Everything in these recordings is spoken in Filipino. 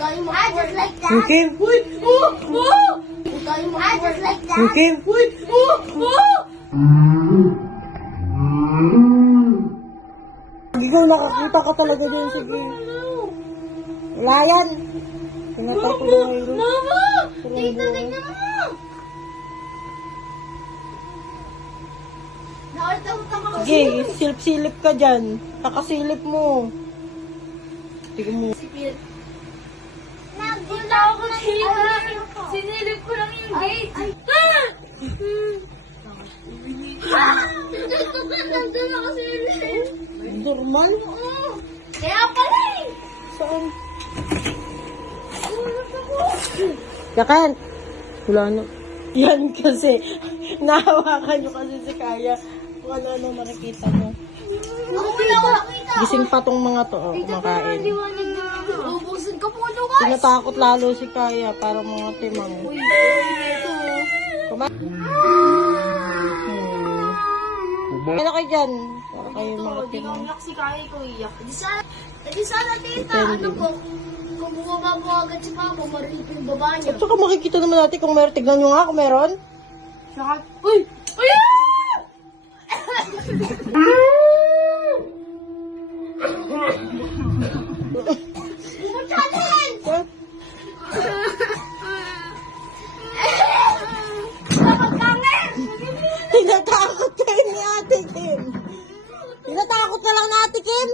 just like that. Okay. Wait, I just like that. Okay. Wait, Ikaw nakakita ka talaga din. Sige. Wala yan. Tinatapos na ngayon. Mama! Tita, tignan mo! Naartang-tang ako. Sige, silip-silip ka dyan. Nakasilip mo. Tignan mo. Wala ako tita. Sinilip ko lang yung gate. Nandun ako sinilip. Normal? Oo. Kaya pala eh. Saan? Yakan! Wala na. Yan kasi. Nahawakan nyo kasi si Kaya. Kung ano makikita mo. Ako wala ko nakita. Gising pa tong mga to. Oh, kumakain. Liwanag na. Ubusin ka po ito guys. Tinatakot lalo si Kaya para mga timang. Uy, ito. Ano kayo dyan? Para kayo mga Di timang. umiyak si Kaya ko iyak. Di sana tita. Ano po? Kung bumaba po agad si Papa, marinig po yung baba niya. At saka makikita naman natin kung meron. Tignan nyo nga kung meron. Saka, uy! Uy! Mutatin! Huh? Dapat langit! Tinatakot kayo ni Ate Kim. Tinatakot na lang na Ate Kim.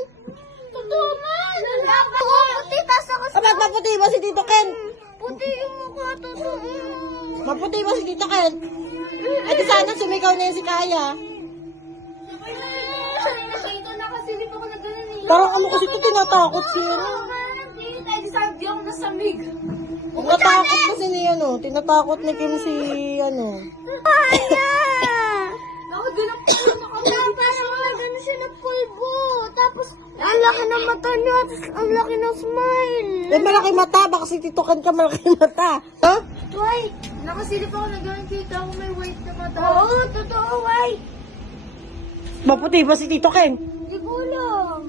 Totoo man! Ako puti, tas ako sa... Kapag maputi ba si Tito Ken? Puti yung mukha, totoo. Maputi ba si Tito Ken? Eh di sana sumigaw na yun si Kaya. Ito nakasilip ako na gano'n eh. Parang ano kasi ito tinatakot siya. Tita, di sabi ako nasamig. Tinatakot kasi ni ano. Tinatakot ni Kim si ano. Nakaganap ko na kami. Parang nagano siya na pulbo. Tapos, ang laki ng mata niya. Tapos, ang laki ng smile. Eh malaki mata. Baka si Tito Ken ka malaki mata. Ha? Why? Nakasilip ako na gano'n. Kita ako may white na mata. Oo, totoo, why? Maputi ba si Tito Ken? Hindi ko alam.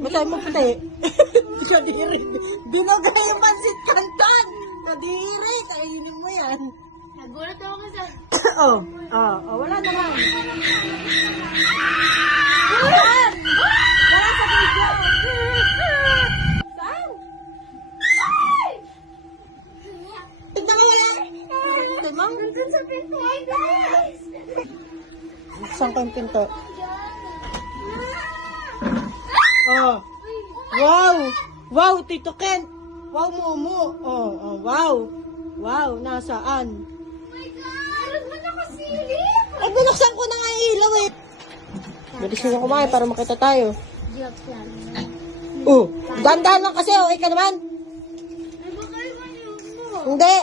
Masaya maputi. Kadiri. Binogay yung pansit kanton. Kadiri. Kainin mo yan. Nagulat ako kasi. Oh. Wala naman. Wala sa video. Saan? Ay! Tignan mo yan. Timang. Nandun sa pinto. Ay, guys! Saan ko yung pinto? Oh. Wow! Wow, Tito Ken! Wow, Momo! Oh, wow! Wow, nasaan? Oh my God! Alam mo nakasilip! Ay, binuksan ko na nga yung ilaw eh. Bilis nyo kumain para makita tayo. Joke lang. Oh, dandan lang kasi, okay ka naman? Ay, baka iwan yun mo. Hindi.